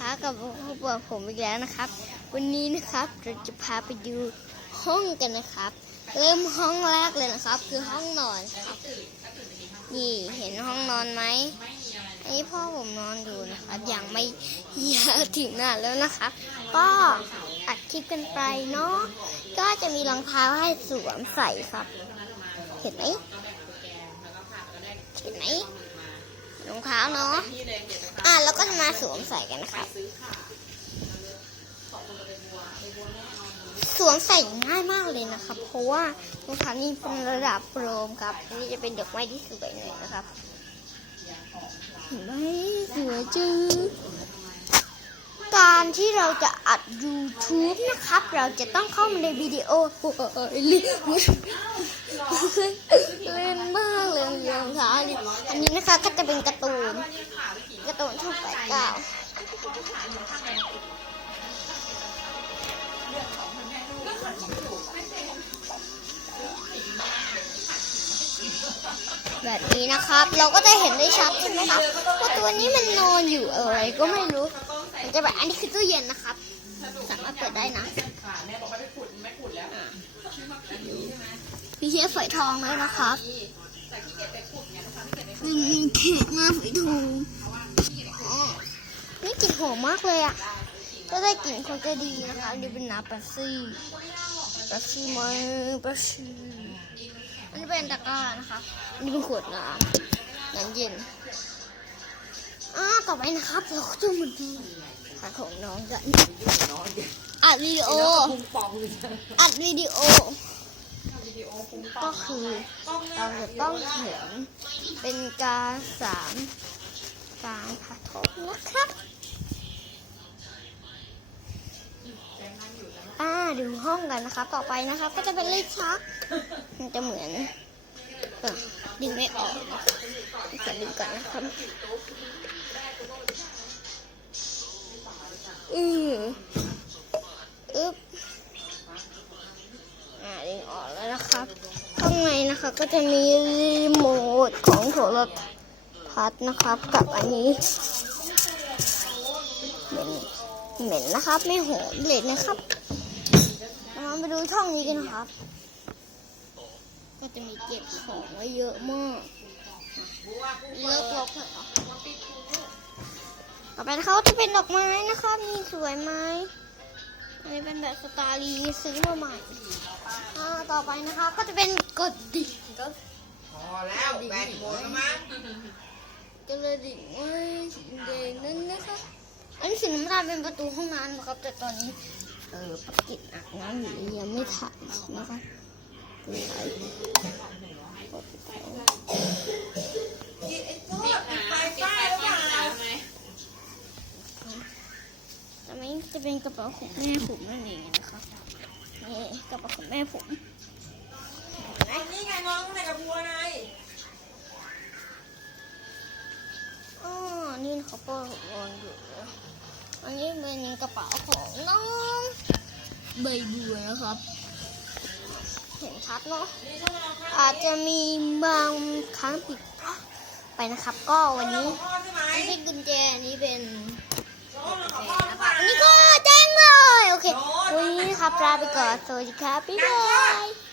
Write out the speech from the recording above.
คะกับพวกผมอีกแล้วนะครับ วันนี้นะครับเราจะพาไปดูห้องกันนะครับ เริ่มห้องแรกเลยนะครับ คือห้องนอนครับนี่เห็นห้องนอนไหมอันนี้พ่อผมนอนอยู่นะครับยังไม่ยาถึงหน้าแล้วนะครับก็อัดคลิปกันไปเนาะก็จะมีรองเท้าให้สวมใส่ครับ เห็นไหมเห็นไหมรองเท้าเนาะ เราก็จะมาสวมใส่กันนะครับสวมใส่ง่ายมากเลยนะครับ เพราะว่ารองเท้านีเป็นระดับโปรมครับนี่จะเป็นดอกไม้ที่สวยหน่อยนะครับเห็นไหมสวยจื้อ การที่เราจะอัด YouTube นะครับ เราจะต้องเข้ามาในวิดีโอโอ้ยเล่นมากเลยรองเท้านี่อันนี้นะคะก็จะเป็นการ์ตูนการ์ตูนช่องแปดเก้าแบบนี้นะครับ เราก็จะเห็นได้ชัดใช่ไหมครับว่าตัวนี้มันนอนอยู่อะไรก็ไม่รู้ มันจะแบบอันนี้คือตู้เย็นนะครับ สามารถเปิดได้นะมีเชฟฝอยทองด้วยนะครับเป็นเค้กหน้าฝอยทองอ๋อนี่กลิ่นหอมมากเลยอะก็ได้กลิ่นคงจะดีนะคะอันนี่เป็นน้ำปลาซี่ปลาซี่มาปลาซี่อันนี้เป็นตะกร้านะคะอันนี้เป็นขวดน้ำน้ำเย็นอ่า ต่อไปนะครับเราก็จะมาดูขาของน้องกันอัดวิดีโออัดวิดีโอ ก็คือเราจะต้องเห็นเป็นการสามการผ่าทบนะครับอ่าดูห้องกันนะครับ ต่อไปนะครับ ก็จะเป็นเลขชักมันจะเหมือน ดึงไม่ออกนะจะดึงก่อนนะครับ อืออึ๊บอ่าดึงออกแล้วนะครับ ข้างในนะคะก็จะมีรีโมทของโทรทัศน์นะครับ กับอันนี้เหม็นเหม็นนะครับ ไม่หอมเลยนะครับเรามาดูช่องนี้กันครับ ก็จะมีเก็บของไว้เยอะมากเลิกลบเถอะต่อไปนะคะก็จะเป็นดอกไม้นะครับมีสวยไหมอันนี้เป็นแบบสตาร์ลีซื้อมาใหม่อ่าต่อไปนะคะ ก็จะเป็นกดดิ่งก็พอแล้วแบตหมดแล้วมั้งกระดิ่งไว้สีแดงนั่นนะคะอันนี้สีน้ำตาลเป็นประตูห้องน้ำนะครับแต่ตอนนี้เออปกิจอาบน้ำอยู่ยังไม่ถ่ายนะคะ จะเป็นกระเป๋าของแม่ผมนั่นเองนะคะนี่กระเป๋าของแม่ผมไอ้นี่ไงน้องในกระบัวไงอ๋อนี่เขาเปิดผมนอนอยู่อันนี้เป็นกระเป๋าของน้องใบบัวนะครับ เห็นชัดเนาะอาจจะมีบางครั้งผิดพลาดไปนะครับ ก็วันนี้พ่ใช่ไหมอันนี้เป็นกุญแจอันนี้เป็นโน้ตของแฟพ่อนหรือนะเปครัล่าบอันนี้ก็แจ้งเลย โอเค วันนี้นะครับลาไปก่อนสวัสดีครับบ๊ายบาย